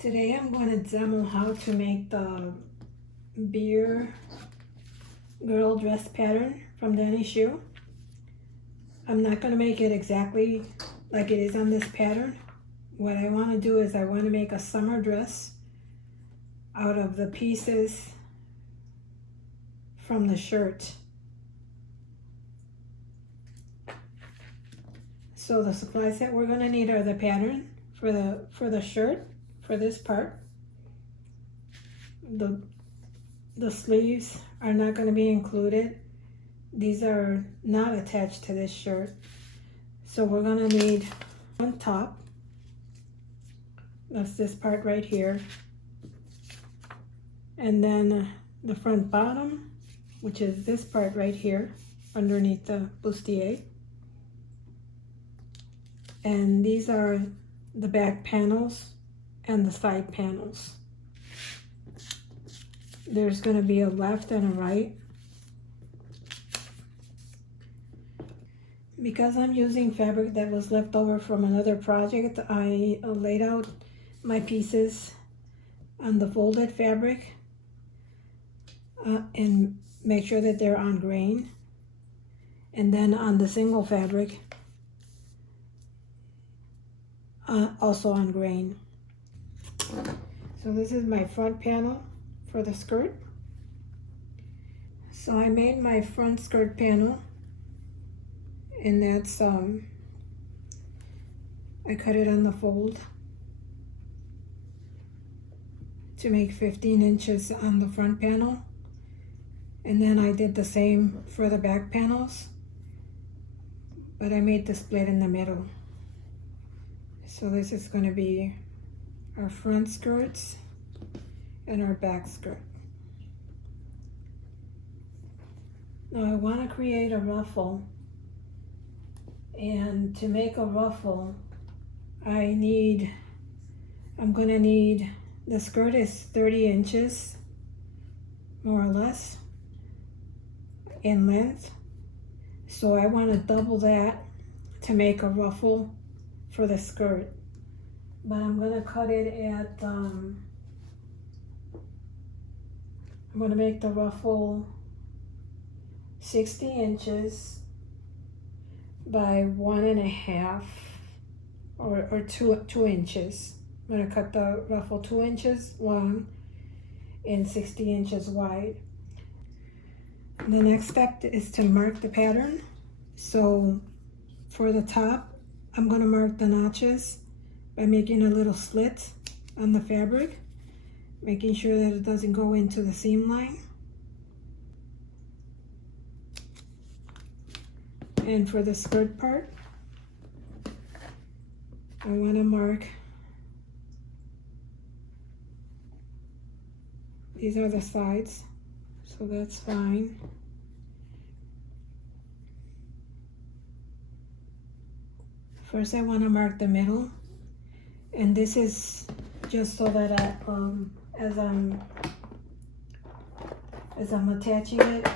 Today I'm going to demo how to make the beer girl dress pattern from Choo. I'm not going to make it exactly like it is on this pattern. What I want to do is I want to make a summer dress out of the pieces from the shirt. So the supplies that we're going to need are the pattern for the shirt, for this part. The sleeves are not going to be included. These are not attached to this shirt. So we're going to need one top. That's this part right here. And then the front bottom, which is this part right here underneath the bustier. And these are the back panels and the side panels. There's going to be a left and a right. Because I'm using fabric that was left over from another project, I laid out my pieces on the folded fabric and make sure that they're on grain. And then on the single fabric, also on grain. So this is my front panel for the skirt. So I made my front skirt panel, and that's I cut it on the fold to make 15 inches on the front panel, and then I did the same for the back panels, but I made the split in the middle. So this is going to be our front skirts and our back skirt. Now I want to create a ruffle, and to make a ruffle I'm going to need, the skirt is 30 inches more or less in length, so I want to double that to make a ruffle for the skirt. But I'm going to cut it at I'm going to make the ruffle 60 inches by 1.5 or 2 inches. I'm going to cut the ruffle 2 inches long and 60 inches wide. The next step is to mark the pattern. So for the top, I'm going to mark the notches by making a little slit on the fabric, making sure that it doesn't go into the seam line. And for the skirt part, I want to mark, these are the sides, so that's fine. First I want to mark the middle, and this is just so that as I'm attaching it,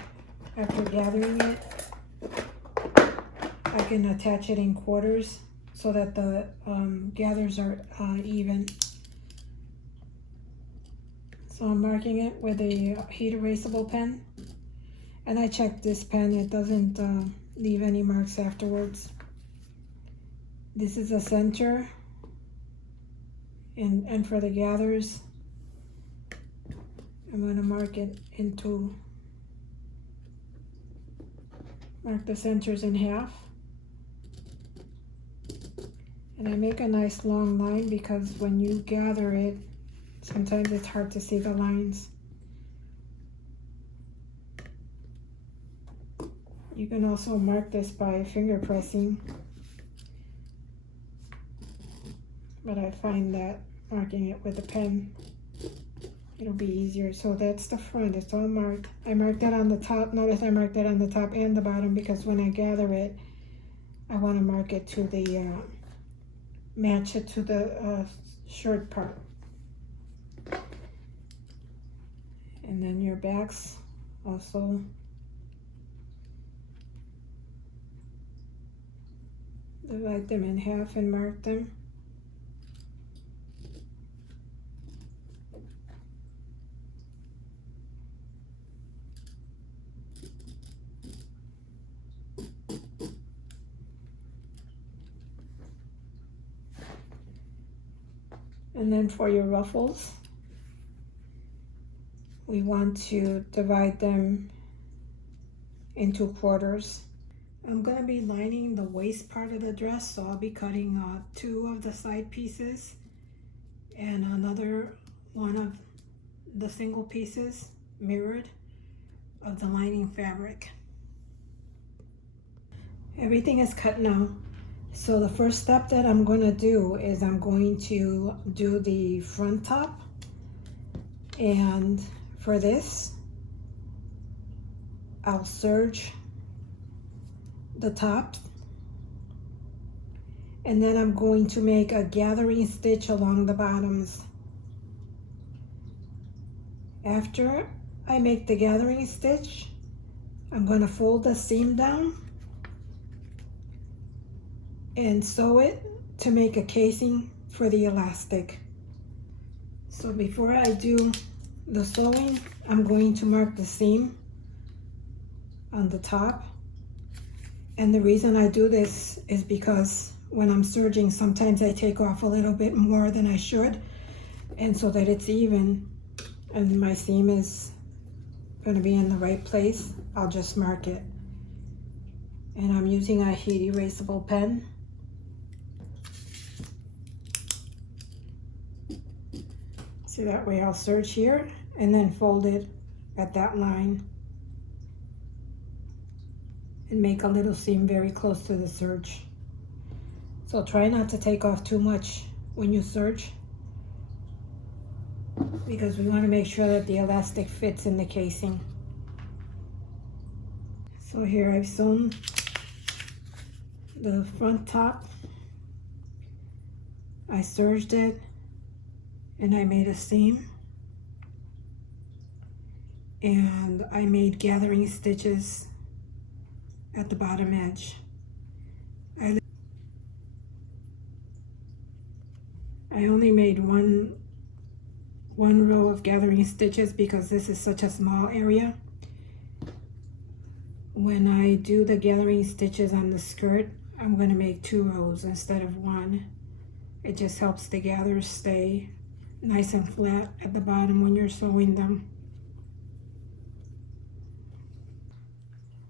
after gathering it, I can attach it in quarters so that the gathers are even. So I'm marking it with a heat erasable pen, and I checked this pen, it doesn't leave any marks afterwards. This is the center, and for the gathers I'm going to mark the centers in half. And I make a nice long line because when you gather it, sometimes it's hard to see the lines. You can also mark this by finger pressing, but I find that marking it with a pen, it'll be easier. So that's the front, it's all marked. I marked that on the top. Notice I marked that on the top and the bottom because when I gather it, I want to mark it to the match it to the shirt part. And then your backs also divide them in half and mark them. And then for your ruffles, we want to divide them into quarters. I'm going to be lining the waist part of the dress, so I'll be cutting 2 of the side pieces and another one of the single pieces mirrored of the lining fabric. Everything is cut now. So the first step that I'm going to do is I'm going to do the front top, and for this I'll serge the top, and then I'm going to make a gathering stitch along the bottoms. After I make the gathering stitch, I'm going to fold the seam down and sew it to make a casing for the elastic. So before I do the sewing, I'm going to mark the seam on the top. And the reason I do this is because when I'm serging, sometimes I take off a little bit more than I should, and so that it's even and my seam is going to be in the right place, I'll just mark it. And I'm using a heat erasable pen. See, that way I'll serge here and then fold it at that line and make a little seam very close to the serge. So try not to take off too much when you serge, because we want to make sure that the elastic fits in the casing. So here I've sewn the front top, I serged it, and I made a seam, and I made gathering stitches at the bottom edge. I only made one row of gathering stitches because this is such a small area. When I do the gathering stitches on the skirt, I'm going to make 2 rows instead of 1. It just helps the gathers stay nice and flat at the bottom when you're sewing them.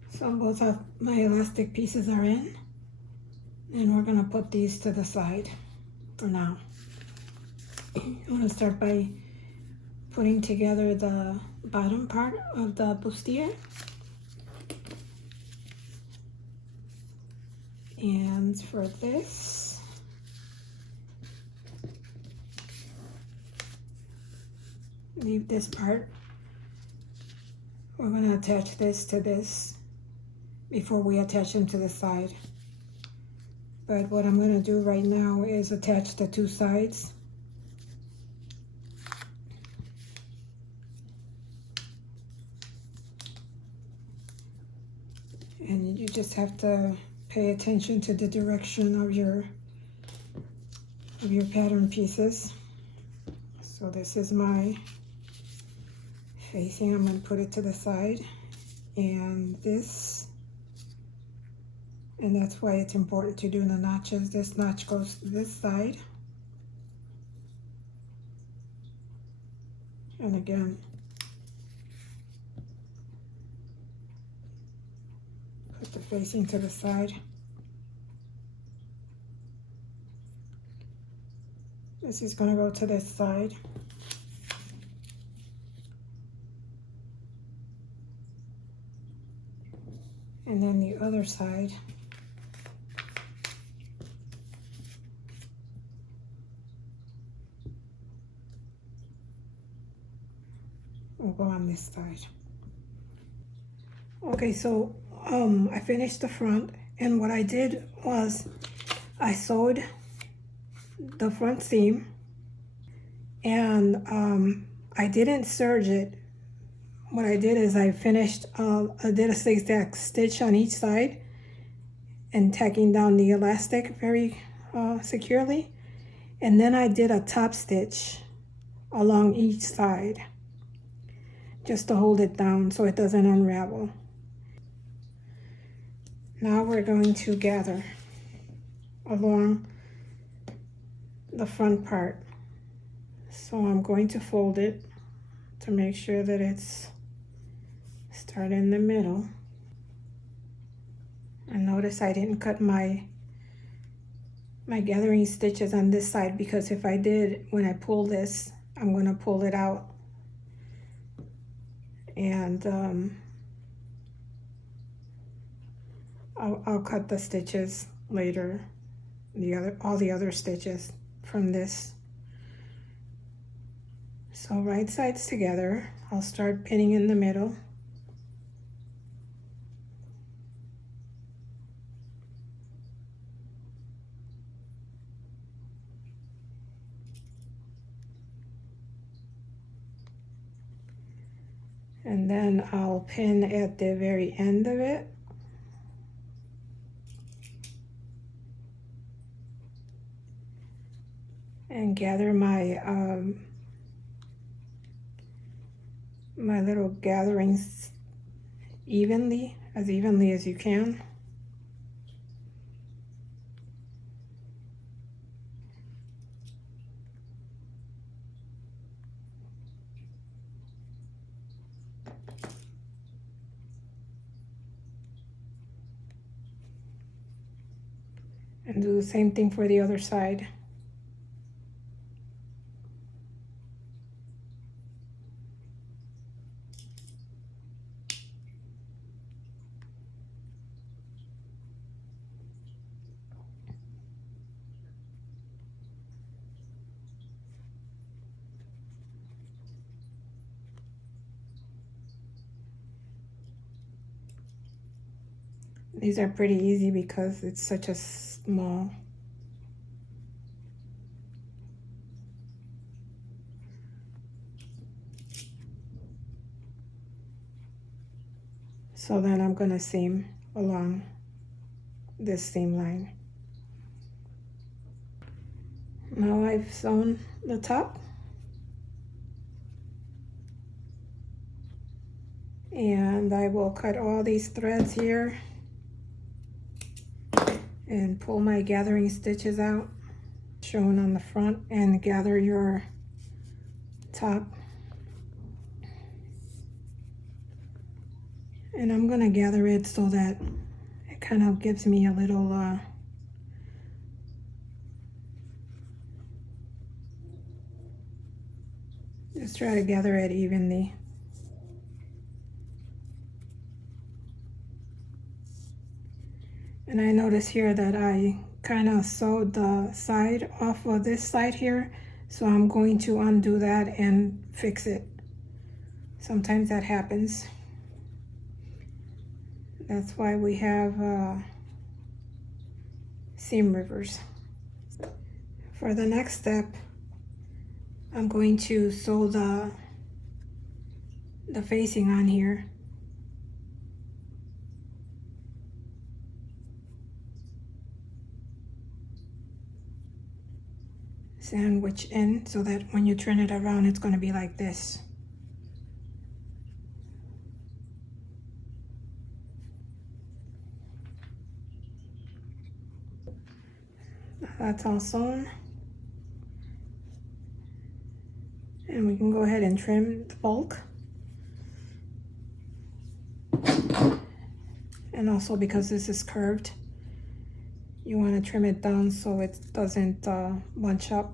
So both of my elastic pieces are in, and we're going to put these to the side for now. I'm going to start by putting together the bottom part of the bustier. And for this, leave this part. We're going to attach this to this before we attach them to the side. But what I'm going to do right now is attach the 2 sides. And you just have to pay attention to the direction of your pattern pieces. So this is my facing. I'm going to put it to the side, and this, and that's why it's important to do the notches. This notch goes to this side, and again put the facing to the side. This is going to go to this side. And then the other side will go on this side. Okay, so I finished the front, and what I did was I sewed the front seam, and I didn't serge it. What I did is I did a zigzag stitch on each side and tacking down the elastic very securely, and then I did a top stitch along each side just to hold it down so it doesn't unravel. Now we're going to gather along the front part. So I'm going to fold it to make sure that it's start in the middle. And notice I didn't cut my gathering stitches on this side, because if I did, when I pull this, I'm going to pull it out, and I'll cut the stitches later, all the other stitches from this. So right sides together, I'll start pinning in the middle. And then I'll pin at the very end of it. And gather my my little gatherings evenly as you can. And do the same thing for the other side. These are pretty easy because it's such a small. So then I'm going to seam along this seam line. Now I've sewn the top, and I will cut all these threads here and pull my gathering stitches out shown on the front, and gather your top. And I'm gonna gather it so that it kind of gives me a little just try to gather it evenly. And I notice here that I kind of sewed the side off of this side here, so I'm going to undo that and fix it. Sometimes that happens. That's why we have seam rivers. For the next step, I'm going to sew the facing on here. Sandwich in so that when you turn it around, it's going to be like this. That's all sewn. And we can go ahead and trim the bulk. And also, because this is curved, you want to trim it down so it doesn't bunch up.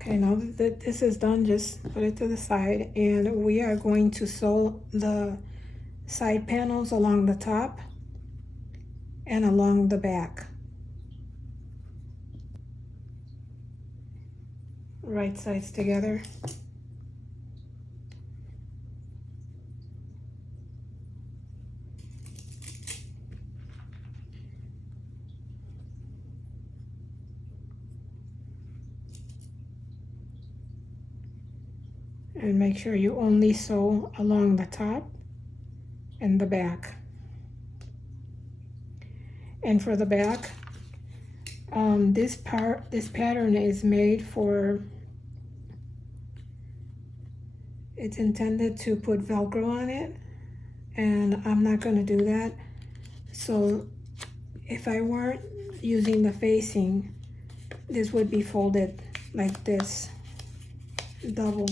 Okay, now that this is done, just put it to the side, and we are going to sew the side panels along the top and along the back. Right sides together. And make sure you only sew along the top and the back. And for the back, This pattern is made for, it's intended to put Velcro on it, and I'm not going to do that. So if I weren't using the facing, this would be folded like this, double.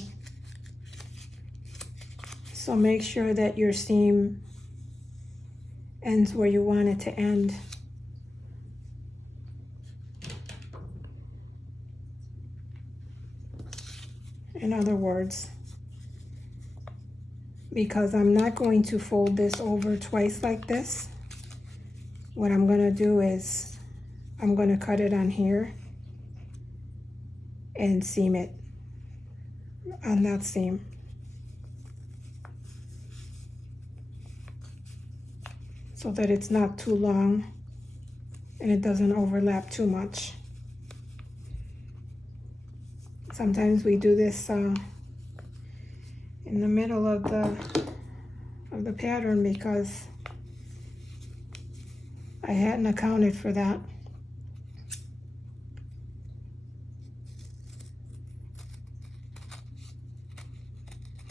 So make sure that your seam ends where you want it to end. In other words, because I'm not going to fold this over twice like this, what I'm going to do is I'm going to cut it on here and seam it on that seam. So that it's not too long and it doesn't overlap too much. Sometimes we do this in the middle of the pattern because I hadn't accounted for that.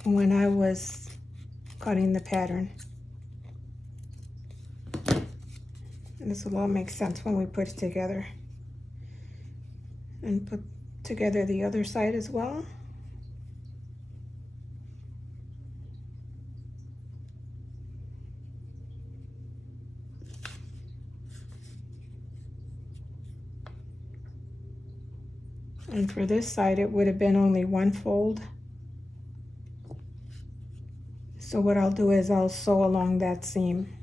When I was cutting the pattern. And this will all make sense when we put it together. And put together the other side as well. And for this side, it would have been only one fold. So what I'll do is I'll sew along that seam,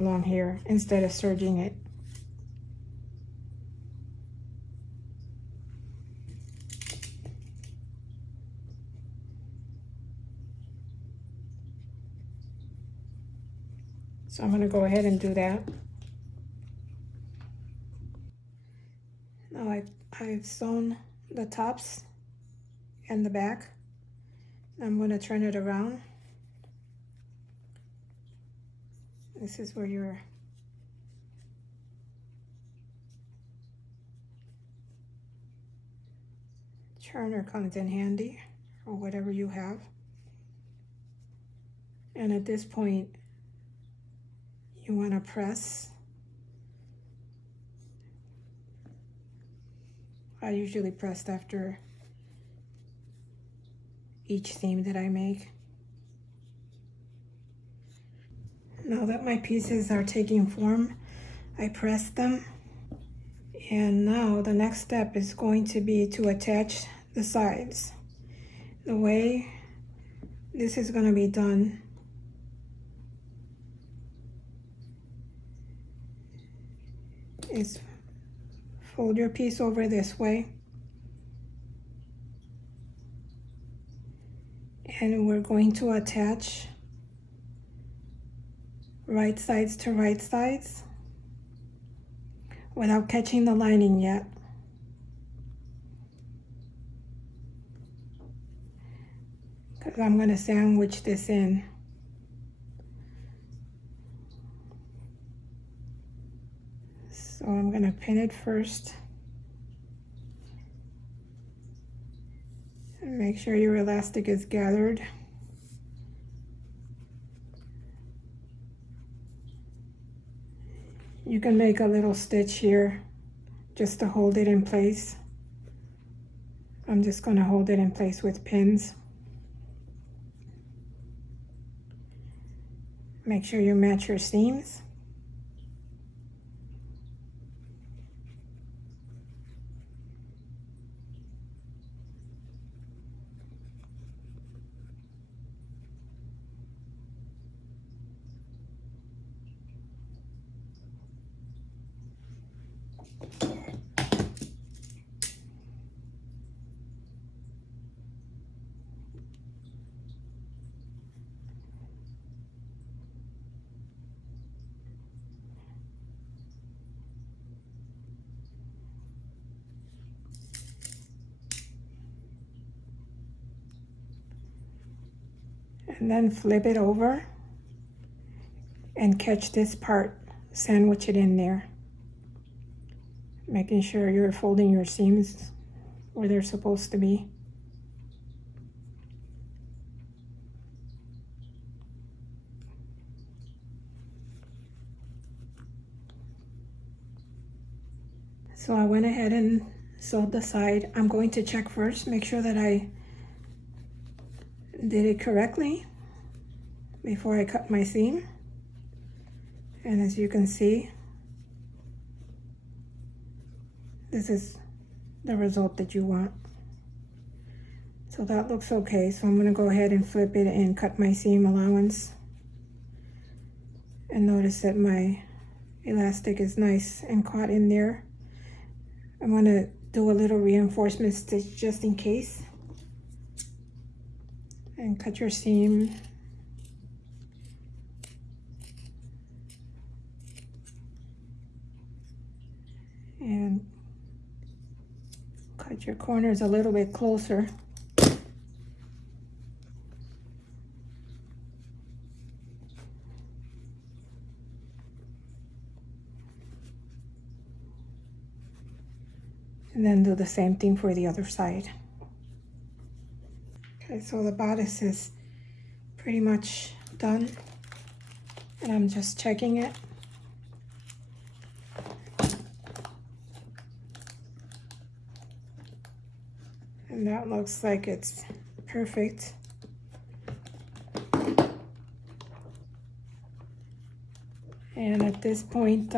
along here, instead of serging it. So I'm going to go ahead and do that. Now I've sewn the tops and the back. I'm going to turn it around. This is where your turner comes in handy, or whatever you have. And at this point, you want to press. I usually press after each seam that I make. Now that my pieces are taking form, I press them. And now the next step is going to be to attach the sides. The way this is going to be done is fold your piece over this way, and we're going to attach right sides to right sides without catching the lining yet. Because I'm going to sandwich this in. So I'm going to pin it first. And make sure your elastic is gathered. You can make a little stitch here just to hold it in place. I'm just going to hold it in place with pins. Make sure you match your seams. And then flip it over and catch this part, sandwich it in there. making sure you're folding your seams where they're supposed to be. So I went ahead and sewed the side. I'm going to check first, make sure that I did it correctly before I cut my seam. And as you can see, this is the result that you want. So that looks okay. So I'm going to go ahead and flip it and cut my seam allowance. And notice that my elastic is nice and caught in there. I'm going to do a little reinforcement stitch just in case. And cut your seam. And cut your corners a little bit closer. And then do the same thing for the other side. Okay, so the bodice is pretty much done. And I'm just checking it. And that looks like it's perfect. And at this point,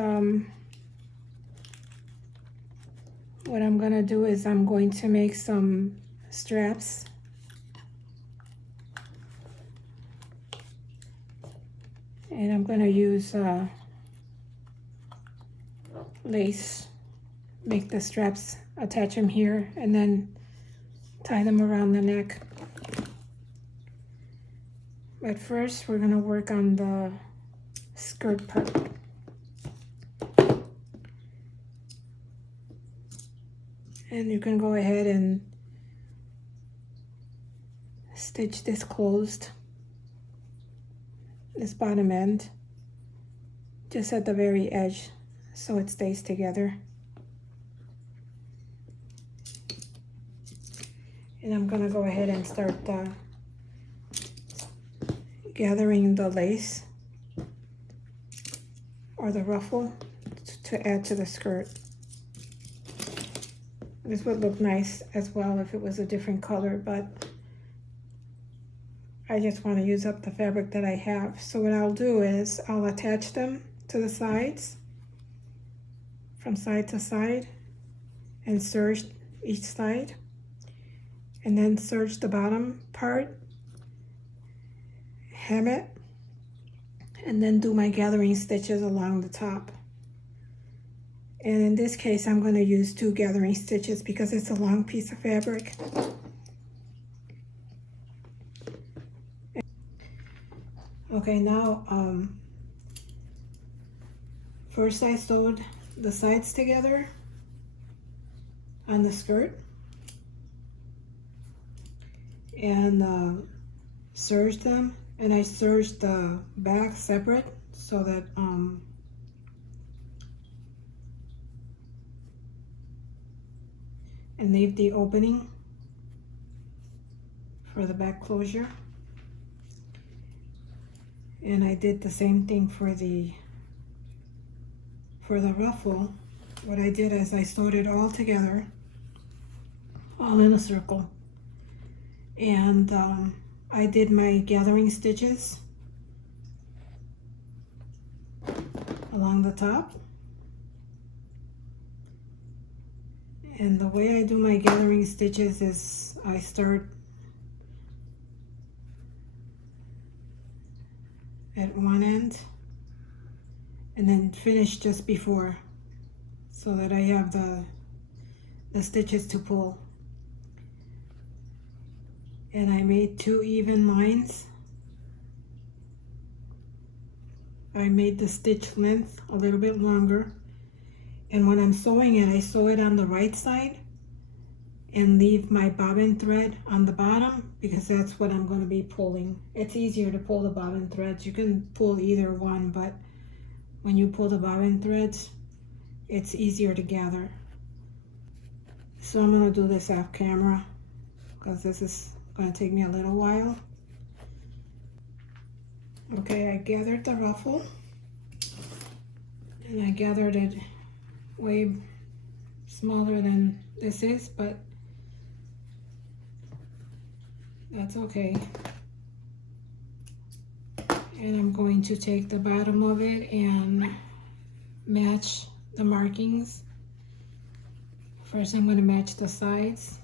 what I'm gonna do is I'm going to make some straps. And I'm gonna use lace, make the straps, attach them here, and then tie them around the neck. But first, we're gonna work on the skirt part. And you can go ahead and stitch this closed, this bottom end, just at the very edge so it stays together. And I'm gonna go ahead and start gathering the lace or the ruffle to add to the skirt. This would look nice as well if it was a different color, but I just want to use up the fabric that I have. So what I'll do is I'll attach them to the sides, from side to side, and serge each side, and then serge the bottom part, hem it, and then do my gathering stitches along the top. And in this case, I'm going to use 2 gathering stitches because it's a long piece of fabric. Okay, now first I sewed the sides together on the skirt and serged them, and I serged the back separate so that and leave the opening for the back closure. And I did the same thing for the ruffle. What I did is I sewed it all together, all in a circle, and I did my gathering stitches along the top. And the way I do my gathering stitches is I start at one end and then finish just before, so that I have the stitches to pull. And I made 2 even lines. I made the stitch length a little bit longer. And when I'm sewing it, I sew it on the right side and leave my bobbin thread on the bottom because that's what I'm going to be pulling. It's easier to pull the bobbin threads. You can pull either one, but when you pull the bobbin threads, it's easier to gather. So I'm gonna do this off camera because this is gonna take me a little while. Okay, I gathered the ruffle and I gathered it way smaller than this is, but that's okay. And I'm going to take the bottom of it and match the markings. First I'm going to match the sides,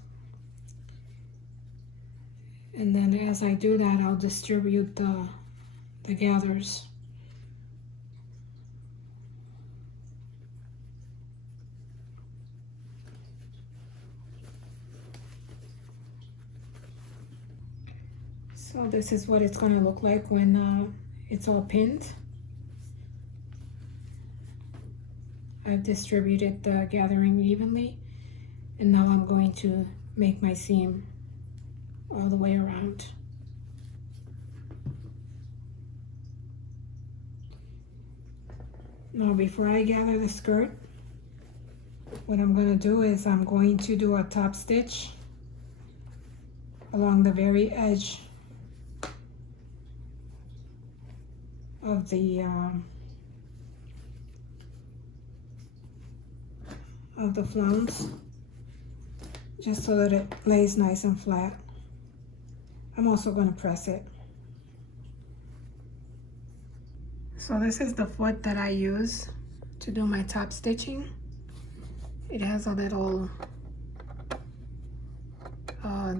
and then as I do that I'll distribute the gathers. So this is what it's going to look like when it's all pinned. I've distributed the gathering evenly, and now I'm going to make my seam all the way around. Now before I gather the skirt, what I'm going to do is I'm going to do a top stitch along the very edge of the flounce, just so that it lays nice and flat. I'm also going to press it. So this is the foot that I use to do my top stitching. It has a little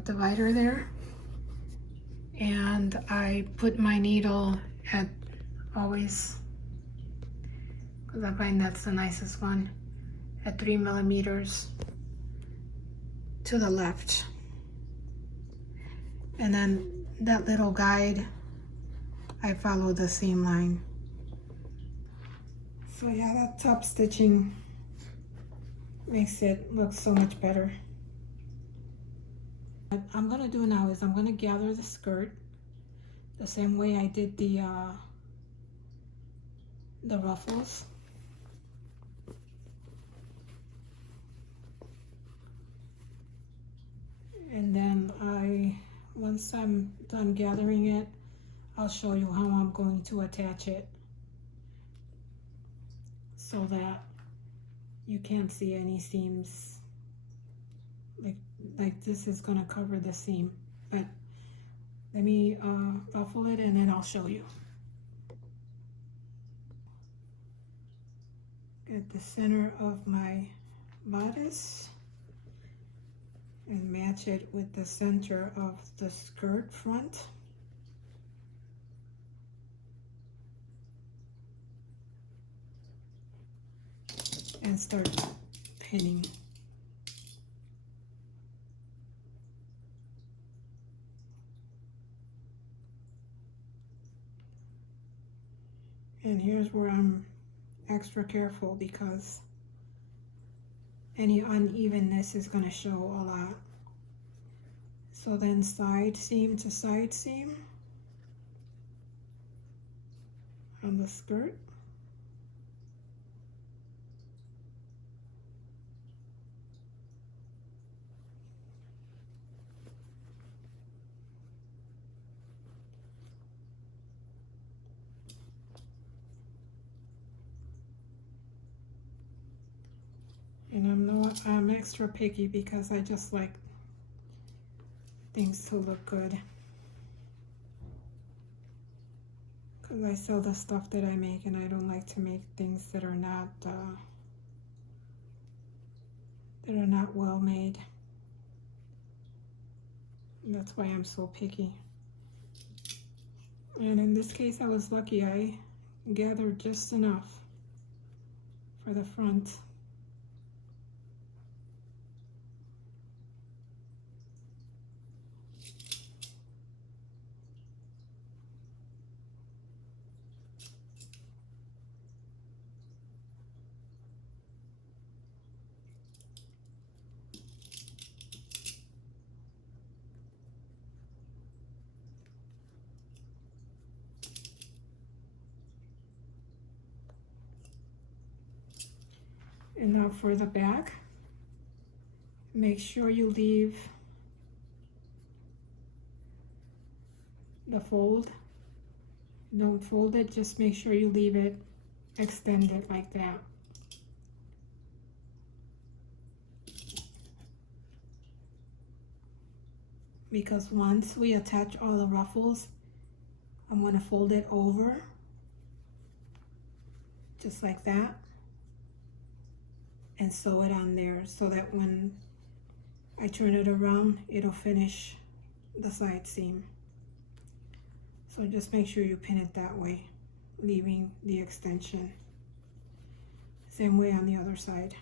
divider there, and I put my needle at always, because I find that's the nicest one, at 3 millimeters to the left. And then that little guide, I follow the seam line. So yeah, that top stitching makes it look so much better. What I'm gonna do now is I'm gonna gather the skirt the same way I did the ruffles. And then once I'm done gathering it, I'll show you how I'm going to attach it so that you can't see any seams. Like this is gonna cover the seam, but let me ruffle it and then I'll show you. Get the center of my bodice and match it with the center of the skirt front. And start pinning. And here's where I'm extra careful because any unevenness is going to show a lot. So then side seam to side seam on the skirt. And I'm extra picky because I just like things to look good. Because I sell the stuff that I make and I don't like to make things that are not well made. And that's why I'm so picky. And in this case I was lucky. I gathered just enough for the front. And now for the back, make sure you leave the fold. Don't fold it, just make sure you leave it extended like that. Because once we attach all the ruffles, I'm going to fold it over just like that and sew it on there so that when I turn it around, it'll finish the side seam. So just make sure you pin it that way, leaving the extension. Same way on the other side.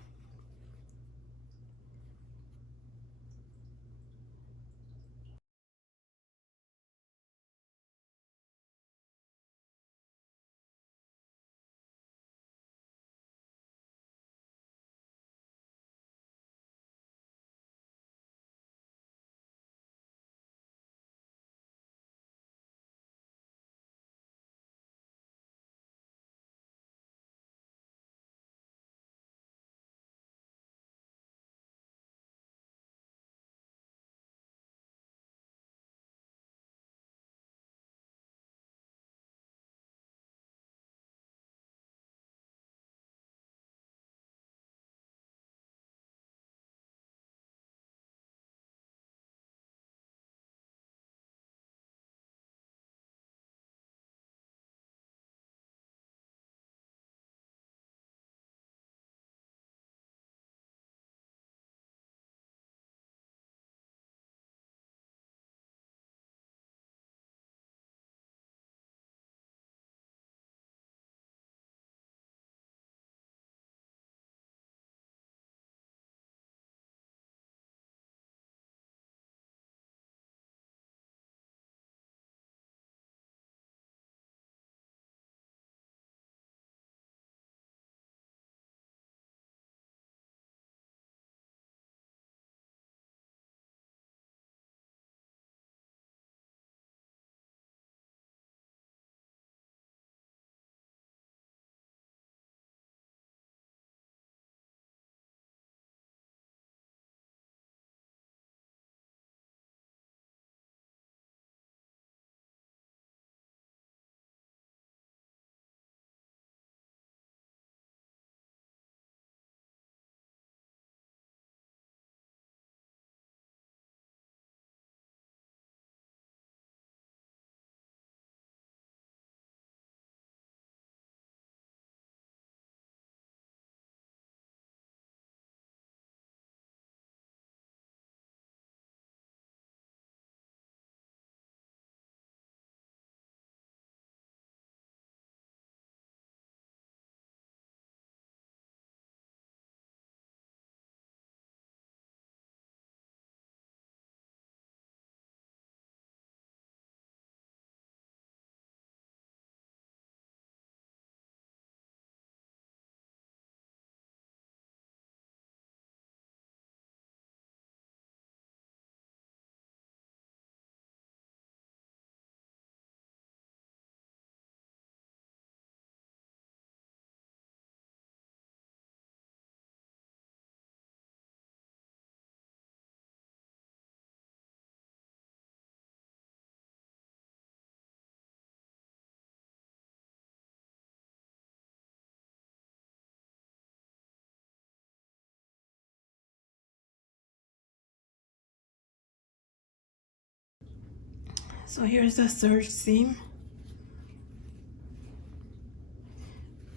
So here's the serge seam,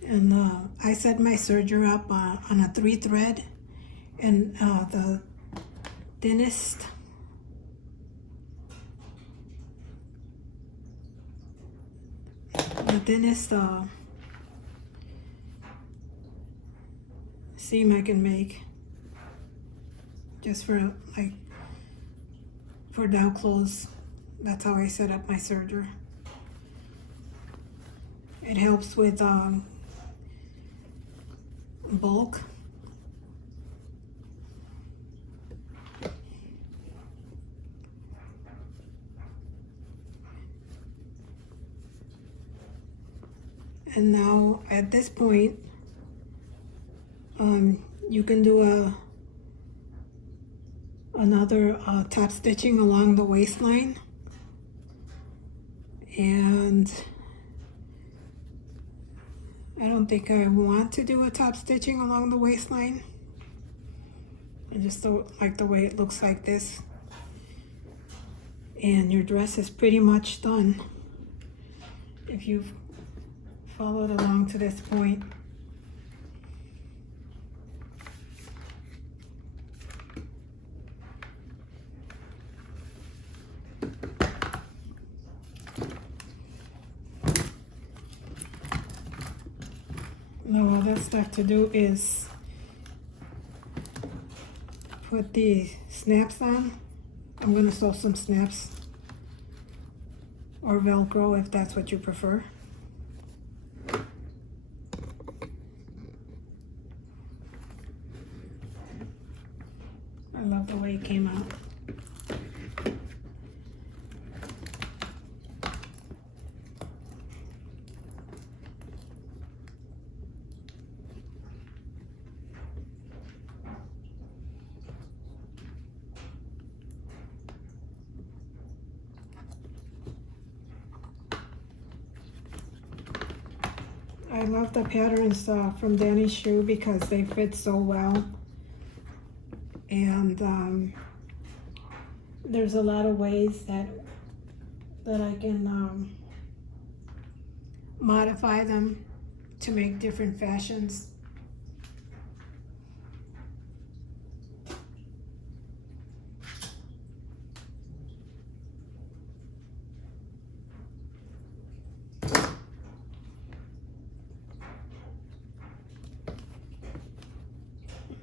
and I set my serger up on a 3 thread, and the thinnest seam I can make, just for like for down clothes. That's how I set up my serger. It helps with bulk. And now at this point, You can do another top stitching along the waistline, and I don't think I want to do a top stitching along the waistline. I just don't like the way it looks like this. And your dress is pretty much done if you've followed along to this point. Now all that's left to do is put the snaps on. I'm going to sew some snaps or Velcro if that's what you prefer. I love the way it came out. I love the patterns from Choo because they fit so well, and there's a lot of ways that I can modify them to make different fashions.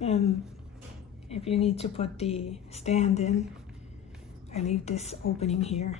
And if you need to put the stand in, I leave this opening here.